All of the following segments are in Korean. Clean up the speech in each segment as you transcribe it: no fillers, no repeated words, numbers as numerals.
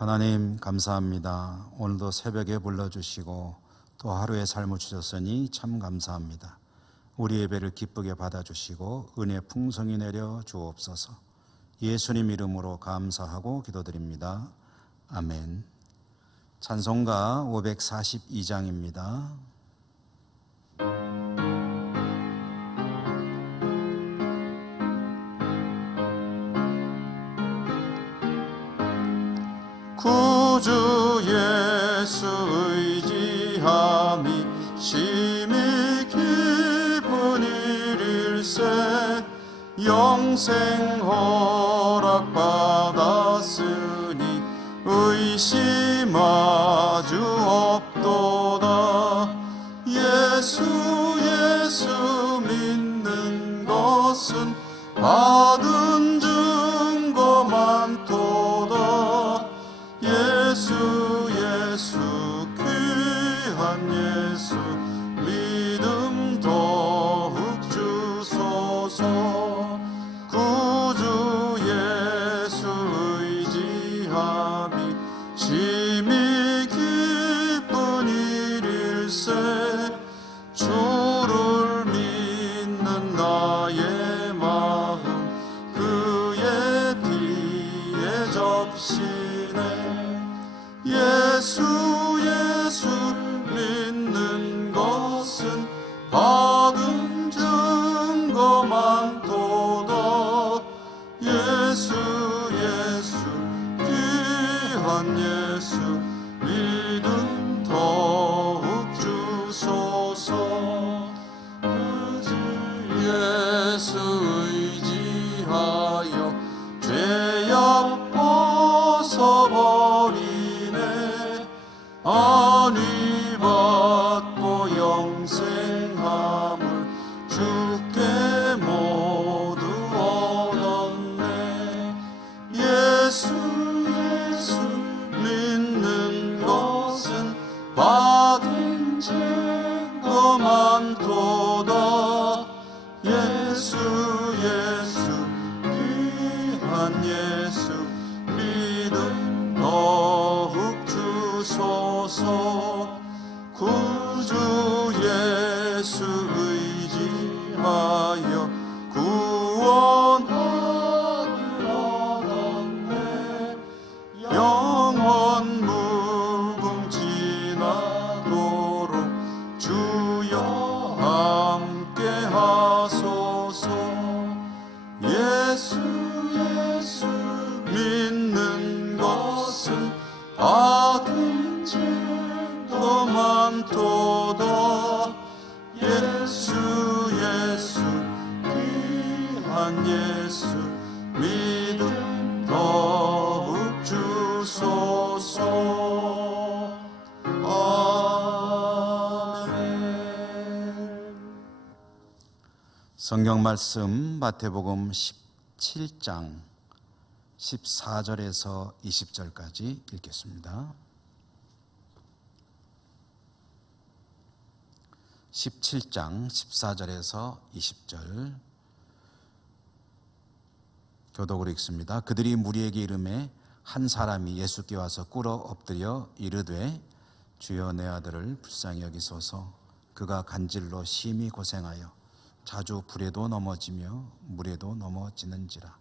하나님 감사합니다. 오늘도 새벽에 불러주시고 또 하루의 삶을 주셨으니 참 감사합니다. 우리 예배를 기쁘게 받아주시고 은혜 풍성히 내려 주옵소서. 예수님 이름으로 감사하고 기도드립니다. 아멘. 찬송가 542장입니다. 구주 예수 의지함이 심히 기쁜 일일세. 영생 허락받았으니 의심하주 없도다. 예수 믿는 것은 받은 증거 많도다. 예수 귀한 예수 믿음 더욱 주소서. 구주 예수 의지함이 심히 기쁜 일일세. 주를 믿는 나의 마음 그의 피에 접시네. 예수 믿는 것은 받은 증거 많도다. 예수 귀한 예수 믿음 더욱 주소서. 구주 예수 의지하여 죄악 벗어버리네. 안위 받고 영생함을 주께 모두 얻었네. 예수 믿는 것은 받은 증거 많도다. 예수 귀한 예수 믿음 더욱 주소서. 구주 예수 의지하여 구원하를 얻었네. 영원 무궁지나도록 주여 함께 하소서. 예수 믿는 것은 받은 증거 많도다. 예수 귀한 예수 믿음 더욱 주소서. 아멘. 성경 말씀 마태복음 17장 14절에서 20절까지 읽겠습니다. 17장 14절에서 20절 교독으로 읽습니다. 그들이 무리에게 이르매 한 사람이 예수께 와서 꿇어 엎드려 이르되 주여 내 아들을 불쌍히 여기소서. 그가 간질로 심히 고생하여 자주 불에도 넘어지며 물에도 넘어지는지라.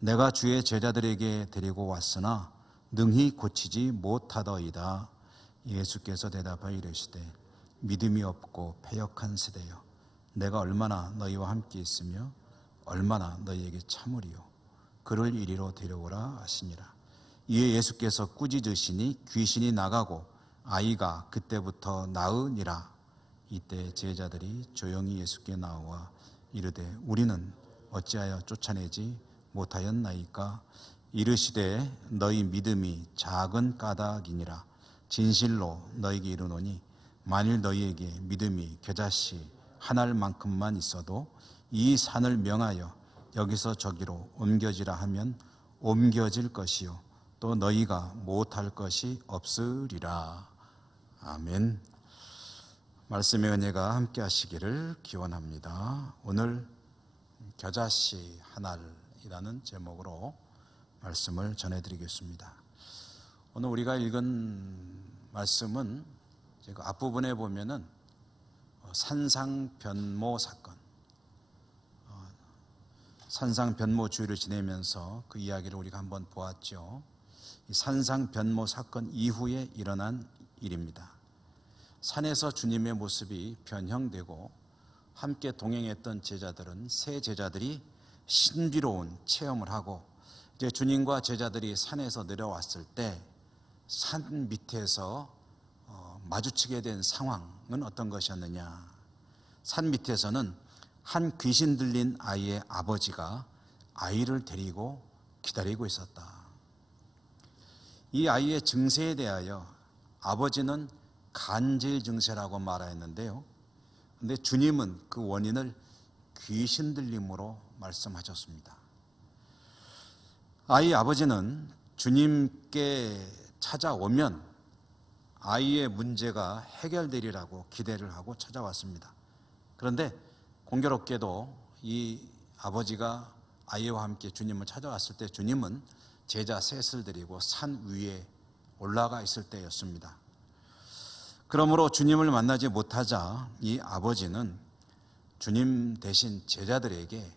내가 주의 제자들에게 데리고 왔으나 능히 고치지 못하더이다. 예수께서 대답하여 이르시되 믿음이 없고 패역한 세대여, 내가 얼마나 너희와 함께 있으며 얼마나 너희에게 참으리요. 그를 이리로 데려오라 하시니라. 이에 예수께서 꾸짖으시니 귀신이 나가고 아이가 그때부터 나으니라. 이때 제자들이 조용히 예수께 나와 이르되 우리는 어찌하여 쫓아내지 못하였나이까? 이르시되 너희 믿음이 작은 까닭이니라. 진실로 너희에게 이르노니 만일 너희에게 믿음이 겨자씨 한 알만큼만 있어도 이 산을 명하여 여기서 저기로 옮겨지라 하면 옮겨질 것이요 또 너희가 못할 것이 없으리라. 아멘. 말씀의 은혜가 함께 하시기를 기원합니다. 오늘 겨자씨 한 알이라는 제목으로 말씀을 전해드리겠습니다. 오늘 우리가 읽은 말씀은 그 앞부분에 보면은 산상변모 사건, 산상변모 주일을 지내면서 그 이야기를 우리가 한번 보았죠. 이 산상변모 사건 이후에 일어난 일입니다. 산에서 주님의 모습이 변형되고 함께 동행했던 제자들은 새 제자들이 신비로운 체험을 하고 이제 주님과 제자들이 산에서 내려왔을 때 산 밑에서 마주치게 된 상황은 어떤 것이었느냐. 산 밑에서는 한 귀신 들린 아이의 아버지가 아이를 데리고 기다리고 있었다. 이 아이의 증세에 대하여 아버지는 간질 증세라고 말하였는데요. 그런데 주님은 그 원인을 귀신 들림으로 말씀하셨습니다. 아이 아버지는 주님께 찾아오면 아이의 문제가 해결되리라고 기대를 하고 찾아왔습니다. 그런데 공교롭게도 이 아버지가 아이와 함께 주님을 찾아왔을 때 주님은 제자 셋을 데리고 산 위에 올라가 있을 때였습니다. 그러므로 주님을 만나지 못하자 이 아버지는 주님 대신 제자들에게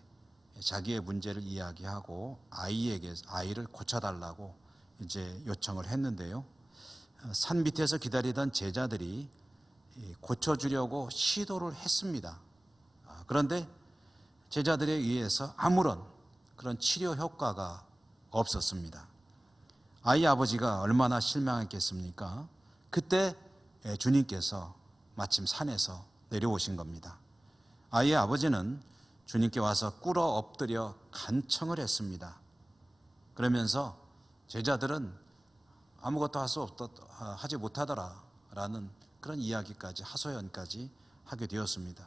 자기의 문제를 이야기하고 아이를 고쳐달라고 이제 요청을 했는데요. 산 밑에서 기다리던 제자들이 고쳐주려고 시도를 했습니다. 그런데 제자들에 의해서 아무런 그런 치료 효과가 없었습니다. 아이 아버지가 얼마나 실망했겠습니까? 그때 주님께서 마침 산에서 내려오신 겁니다. 아이의 아버지는 주님께 와서 꿇어 엎드려 간청을 했습니다. 그러면서 제자들은 아무것도 하지 못하더라라는 그런 이야기까지, 하소연까지 하게 되었습니다.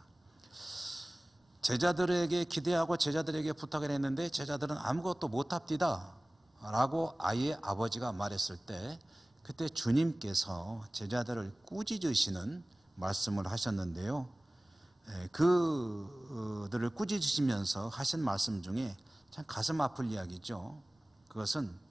제자들에게 기대하고 제자들에게 부탁을 했는데 제자들은 아무것도 못합디다 라고 아이의 아버지가 말했을 때 그때 주님께서 제자들을 꾸짖으시는 말씀을 하셨는데요. 그들을 꾸짖으시면서 하신 말씀 중에 참 가슴 아플 이야기죠. 그것은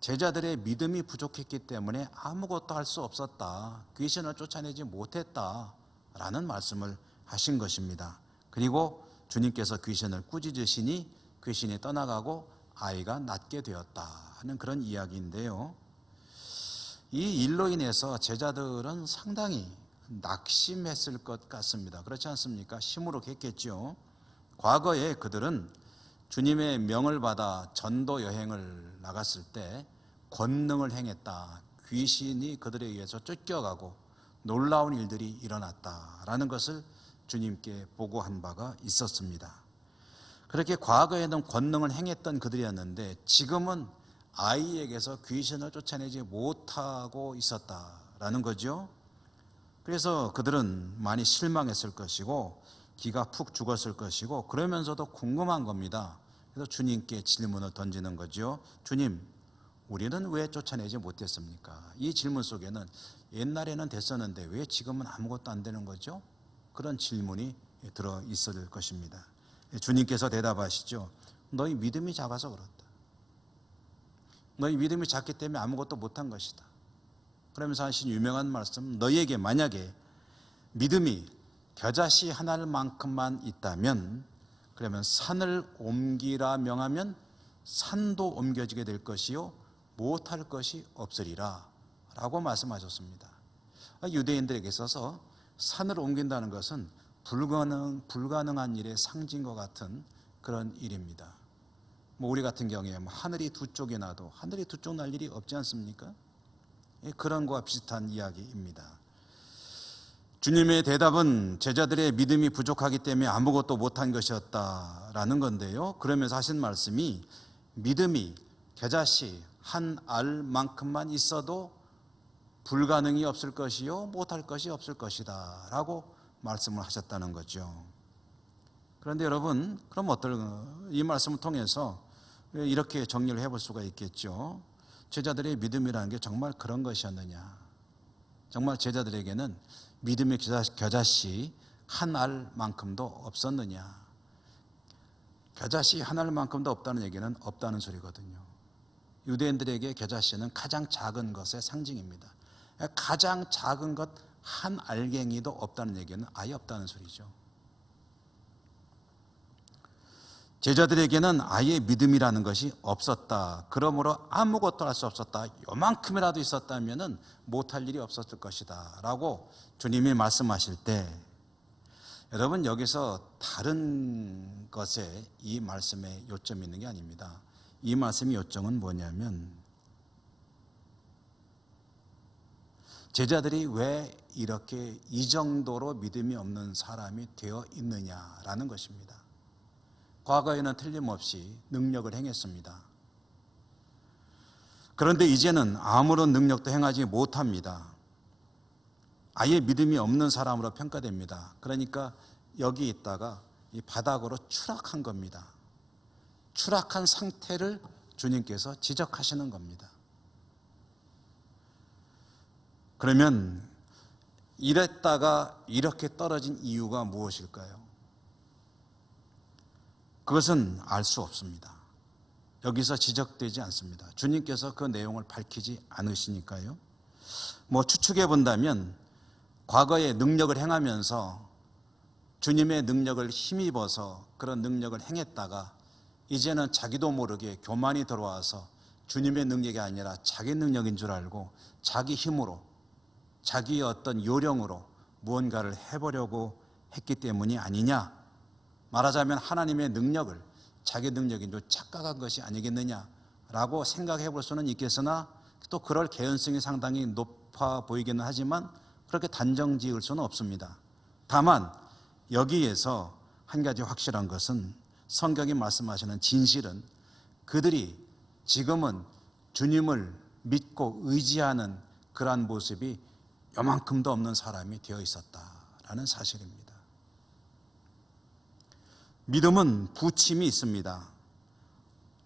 제자들의 믿음이 부족했기 때문에 아무것도 할 수 없었다, 귀신을 쫓아내지 못했다라는 말씀을 하신 것입니다. 그리고 주님께서 귀신을 꾸짖으시니 귀신이 떠나가고 아이가 낫게 되었다 하는 그런 이야기인데요. 이 일로 인해서 제자들은 상당히 낙심했을 것 같습니다. 그렇지 않습니까? 시무룩했겠죠. 과거에 그들은 주님의 명을 받아 전도 여행을 나갔을 때 권능을 행했다, 귀신이 그들에 의해서 쫓겨가고 놀라운 일들이 일어났다라는 것을 주님께 보고한 바가 있었습니다. 그렇게 과거에는 권능을 행했던 그들이었는데 지금은 아이에게서 귀신을 쫓아내지 못하고 있었다라는 거죠. 그래서 그들은 많이 실망했을 것이고 기가 푹 죽었을 것이고 그러면서도 궁금한 겁니다. 그래서 주님께 질문을 던지는 거죠. 주님, 우리는 왜 쫓아내지 못했습니까? 이 질문 속에는 옛날에는 됐었는데 왜 지금은 아무것도 안 되는 거죠? 그런 질문이 들어 있을 것입니다. 주님께서 대답하시죠. 너희 믿음이 작아서 그렇다. 너희 믿음이 작기 때문에 아무것도 못한 것이다. 그러면서 하신 유명한 말씀, 너희에게 만약에 믿음이 겨자씨 하나만큼만 있다면 그러면 산을 옮기라 명하면 산도 옮겨지게 될 것이요 못할 것이 없으리라 라고 말씀하셨습니다. 유대인들에게 있어서 산을 옮긴다는 것은 불가능한 일의 상징과 같은 그런 일입니다. 우리 같은 경우에 하늘이 두 쪽이 나도 하늘이 두 쪽 날 일이 없지 않습니까? 그런 것과 비슷한 이야기입니다. 주님의 대답은 제자들의 믿음이 부족하기 때문에 아무것도 못한 것이었다라는 건데요. 그러면서 하신 말씀이 믿음이 겨자씨 한 알만큼만 있어도 불가능이 없을 것이요 못할 것이 없을 것이다 라고 말씀을 하셨다는 거죠. 그런데 여러분, 그럼 이 말씀을 통해서 이렇게 정리를 해볼 수가 있겠죠. 제자들의 믿음이라는 게 정말 그런 것이었느냐, 정말 제자들에게는 믿음의 겨자씨 한 알만큼도 없었느냐. 겨자씨 한 알만큼도 없다는 얘기는 없다는 소리거든요. 유대인들에게 겨자씨는 가장 작은 것의 상징입니다. 가장 작은 것 한 알갱이도 없다는 얘기는 아예 없다는 소리죠. 제자들에게는 아예 믿음이라는 것이 없었다. 그러므로 아무것도 할 수 없었다. 요만큼이라도 있었다면 못할 일이 없었을 것이다 라고 주님이 말씀하실 때, 여러분 여기서 다른 것에 이 말씀에 요점이 있는 게 아닙니다. 이 말씀의 요점은 뭐냐면, 제자들이 왜 이렇게 이 정도로 믿음이 없는 사람이 되어 있느냐라는 것입니다. 과거에는 틀림없이 능력을 행했습니다. 그런데 이제는 아무런 능력도 행하지 못합니다. 아예 믿음이 없는 사람으로 평가됩니다. 그러니까 여기 있다가 이 바닥으로 추락한 겁니다. 추락한 상태를 주님께서 지적하시는 겁니다. 그러면 이랬다가 이렇게 떨어진 이유가 무엇일까요? 그것은 알 수 없습니다. 여기서 지적되지 않습니다. 주님께서 그 내용을 밝히지 않으시니까요. 추측해 본다면 과거에 능력을 행하면서 주님의 능력을 힘입어서 그런 능력을 행했다가 이제는 자기도 모르게 교만이 들어와서 주님의 능력이 아니라 자기 능력인 줄 알고 자기 힘으로, 자기의 어떤 요령으로 무언가를 해보려고 했기 때문이 아니냐. 말하자면 하나님의 능력을 자기 능력인 줄 착각한 것이 아니겠느냐라고 생각해 볼 수는 있겠으나, 또 그럴 개연성이 상당히 높아 보이기는 하지만 그렇게 단정 지을 수는 없습니다. 다만 여기에서 한 가지 확실한 것은, 성경이 말씀하시는 진실은 그들이 지금은 주님을 믿고 의지하는 그러한 모습이 요만큼도 없는 사람이 되어 있었다라는 사실입니다. 믿음은 부침이 있습니다.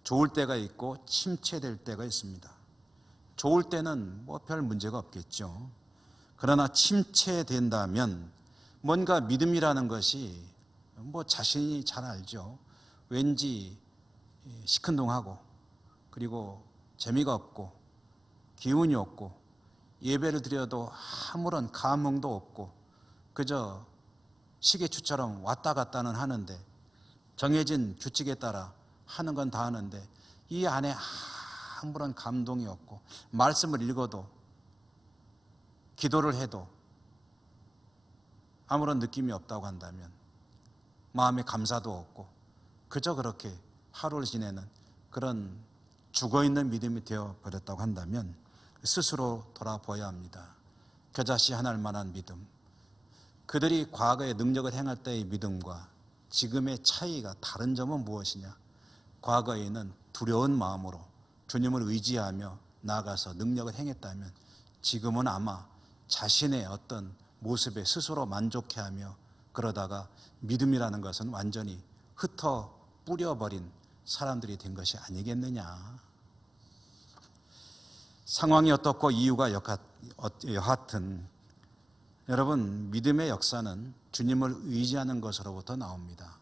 좋을 때가 있고 침체될 때가 있습니다. 좋을 때는 별 문제가 없겠죠. 그러나 침체된다면 뭔가 믿음이라는 것이 자신이 잘 알죠. 왠지 시큰둥하고, 그리고 재미가 없고, 기운이 없고, 예배를 드려도 아무런 감흥도 없고, 그저 시계추처럼 왔다 갔다는 하는데, 정해진 규칙에 따라 하는 건 다 하는데 이 안에 아무런 감동이 없고, 말씀을 읽어도 기도를 해도 아무런 느낌이 없다고 한다면, 마음에 감사도 없고 그저 그렇게 하루를 지내는 그런 죽어있는 믿음이 되어버렸다고 한다면 스스로 돌아보아야 합니다. 겨자씨 하나일 만한 믿음, 그들이 과거에 능력을 행할 때의 믿음과 지금의 차이가 다른 점은 무엇이냐? 과거에는 두려운 마음으로 주님을 의지하며 나아가서 능력을 행했다면, 지금은 아마 자신의 어떤 모습에 스스로 만족해하며 그러다가 믿음이라는 것은 완전히 흩어 뿌려버린 사람들이 된 것이 아니겠느냐. 상황이 어떻고 이유가 여하튼 여러분, 믿음의 역사는 주님을 의지하는 것으로부터 나옵니다.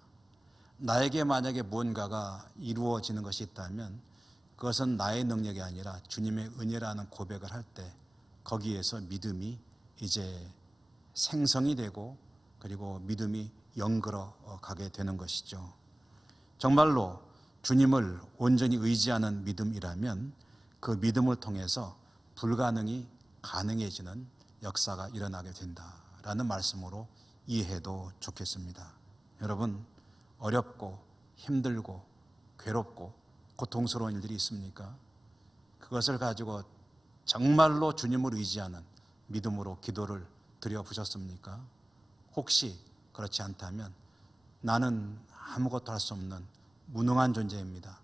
나에게 만약에 무언가가 이루어지는 것이 있다면 그것은 나의 능력이 아니라 주님의 은혜라는 고백을 할 때 거기에서 믿음이 이제 생성이 되고, 그리고 믿음이 연결어 가게 되는 것이죠. 정말로 주님을 온전히 의지하는 믿음이라면 그 믿음을 통해서 불가능이 가능해지는 역사가 일어나게 된다라는 말씀으로 이해해도 좋겠습니다. 여러분, 어렵고 힘들고 괴롭고 고통스러운 일들이 있습니까? 그것을 가지고 정말로 주님을 의지하는 믿음으로 기도를 드려보셨습니까? 혹시 그렇지 않다면 나는 아무것도 할 수 없는 무능한 존재입니다.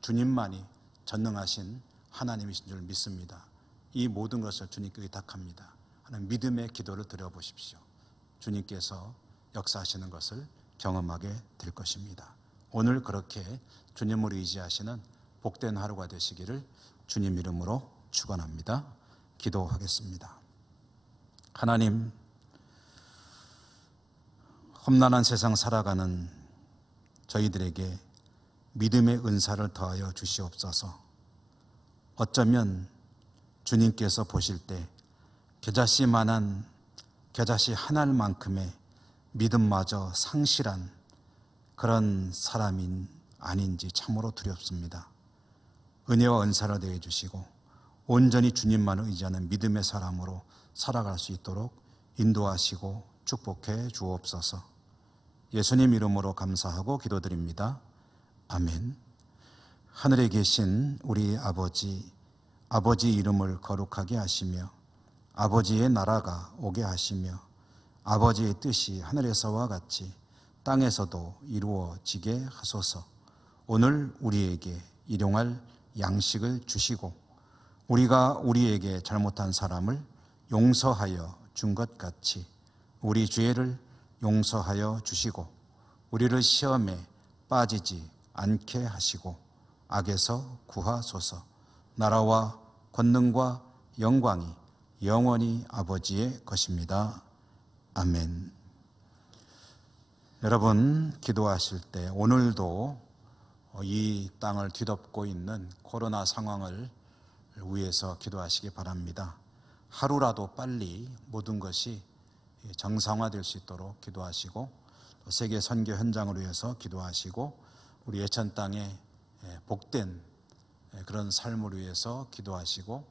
주님만이 전능하신 하나님이신 줄 믿습니다. 이 모든 것을 주님께 의탁합니다 하는 믿음의 기도를 드려보십시오. 주님께서 역사하시는 것을 경험하게 될 것입니다. 오늘 그렇게 주님을 의지하시는 복된 하루가 되시기를 주님 이름으로 축원합니다. 기도하겠습니다. 하나님, 험난한 세상 살아가는 저희들에게 믿음의 은사를 더하여 주시옵소서. 어쩌면 주님께서 보실 때 겨자씨 하나만큼의 믿음마저 상실한 그런 사람인 아닌지 참으로 두렵습니다. 은혜와 은사를 더해 주시고 온전히 주님만을 의지하는 믿음의 사람으로 살아갈 수 있도록 인도하시고 축복해 주옵소서. 예수님 이름으로 감사하고 기도드립니다. 아멘. 하늘에 계신 우리 아버지 이름을 거룩하게 하시며 아버지의 나라가 오게 하시며 아버지의 뜻이 하늘에서와 같이 땅에서도 이루어지게 하소서. 오늘 우리에게 일용할 양식을 주시고 우리가 우리에게 잘못한 사람을 용서하여 준 것 같이 우리 죄를 용서하여 주시고 우리를 시험에 빠지지 않게 하시고 악에서 구하소서. 나라와 권능과 영광이 영원히 아버지의 것입니다. 아멘. 여러분, 기도하실 때 오늘도 이 땅을 뒤덮고 있는 코로나 상황을 위해서 기도하시기 바랍니다. 하루라도 빨리 모든 것이 정상화될 수 있도록 기도하시고 세계 선교 현장을 위해서 기도하시고 우리 예천 땅에 복된 그런 삶을 위해서 기도하시고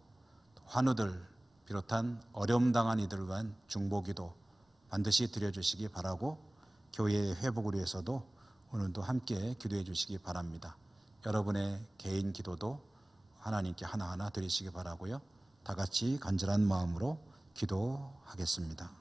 환우들 비롯한 어려움 당한 이들을 위한 중보기도 반드시 드려주시기 바라고 교회의 회복을 위해서도 오늘도 함께 기도해 주시기 바랍니다. 여러분의 개인 기도도 하나님께 하나하나 드리시기 바라고요. 다 같이 간절한 마음으로 기도하겠습니다.